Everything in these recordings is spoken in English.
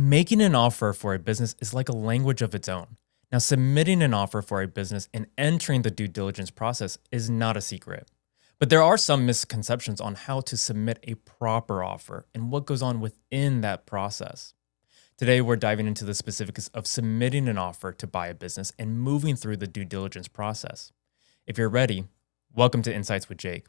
Making an offer for a business is like a language of its own. Now, submitting an offer for a business and entering the due diligence process is not a secret. But there are some misconceptions on how to submit a proper offer and what goes on within that process. Today, we're diving into the specifics of submitting an offer to buy a business and moving through the due diligence process. If you're ready, welcome to Insights with Jake.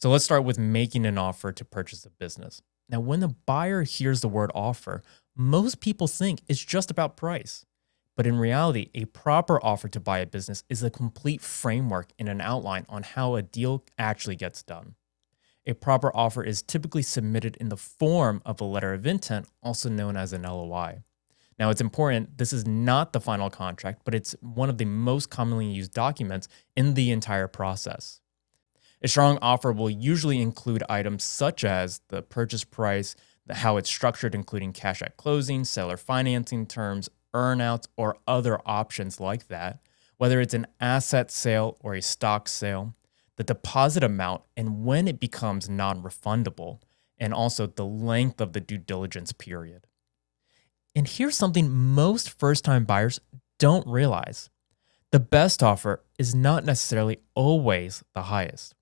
So let's start with making an offer to purchase a business. Now, when the buyer hears the word offer, most people think it's just about price. But in reality, a proper offer to buy a business is a complete framework and an outline on how a deal actually gets done. A proper offer is typically submitted in the form of a letter of intent, also known as an LOI. Now, it's important, this is not the final contract, but it's one of the most commonly used documents in the entire process. A strong offer will usually include items such as the purchase price, how it's structured, including cash at closing, seller financing terms, earnouts, or other options like that, whether it's an asset sale or a stock sale, the deposit amount and when it becomes non refundable, and also the length of the due diligence period. And here's something most first time buyers don't realize: the best offer is not necessarily always the highest.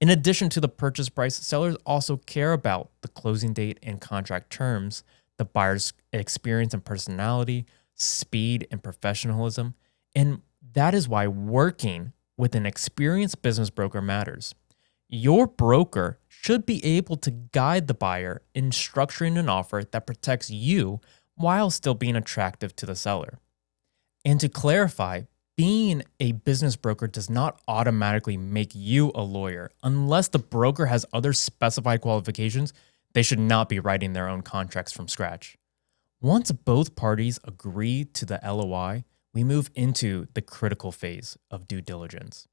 In addition to the purchase price, sellers also care about the closing date and contract terms, the buyer's experience and personality, speed and professionalism, and that is why working with an experienced business broker matters. Your broker should be able to guide the buyer in structuring an offer that protects you while still being attractive to the seller. And to clarify, being a business broker does not automatically make you a lawyer. Unless the broker has other specified qualifications, they should not be writing their own contracts from scratch. Once both parties agree to the LOI, we move into the critical phase of due diligence.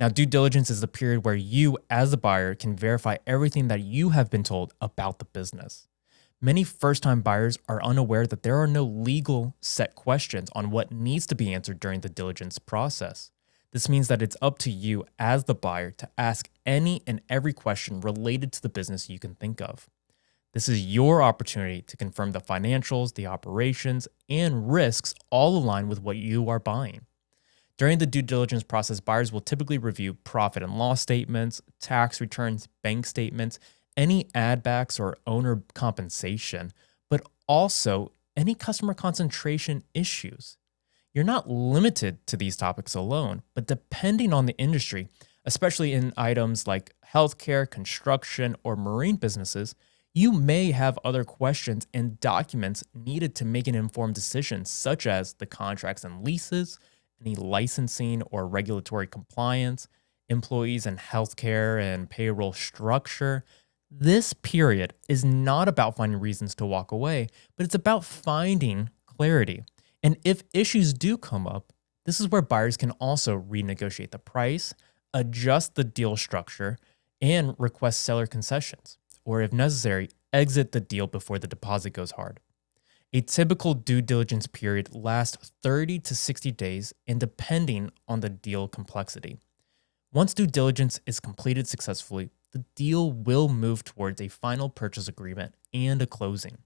Now, due diligence is the period where you, as the buyer, can verify everything that you have been told about the business. Many first-time buyers are unaware that there are no legal set questions on what needs to be answered during the diligence process. This means that it's up to you as the buyer to ask any and every question related to the business you can think of. This is your opportunity to confirm the financials, the operations, and risks all align with what you are buying. During the due diligence process, buyers will typically review profit and loss statements, tax returns, bank statements, any add backs or owner compensation, but also any customer concentration issues. You're not limited to these topics alone, but depending on the industry, especially in items like healthcare, construction, or marine businesses, you may have other questions and documents needed to make an informed decision, such as the contracts and leases, any licensing or regulatory compliance, employees and healthcare and payroll structure. This period is not about finding reasons to walk away, but it's about finding clarity. And if issues do come up, this is where buyers can also renegotiate the price, adjust the deal structure, and request seller concessions, or if necessary, exit the deal before the deposit goes hard. A typical due diligence period lasts 30 to 60 days, and depending on the deal complexity. Once due diligence is completed successfully, the deal will move towards a final purchase agreement and a closing.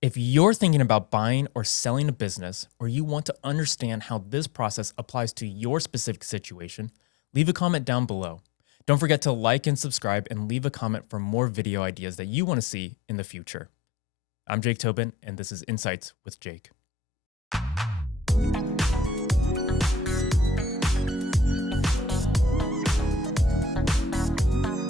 If you're thinking about buying or selling a business, or you want to understand how this process applies to your specific situation, leave a comment down below. Don't forget to like and subscribe and leave a comment for more video ideas that you want to see in the future. I'm Jake Tobin, and this is Insights with Jake.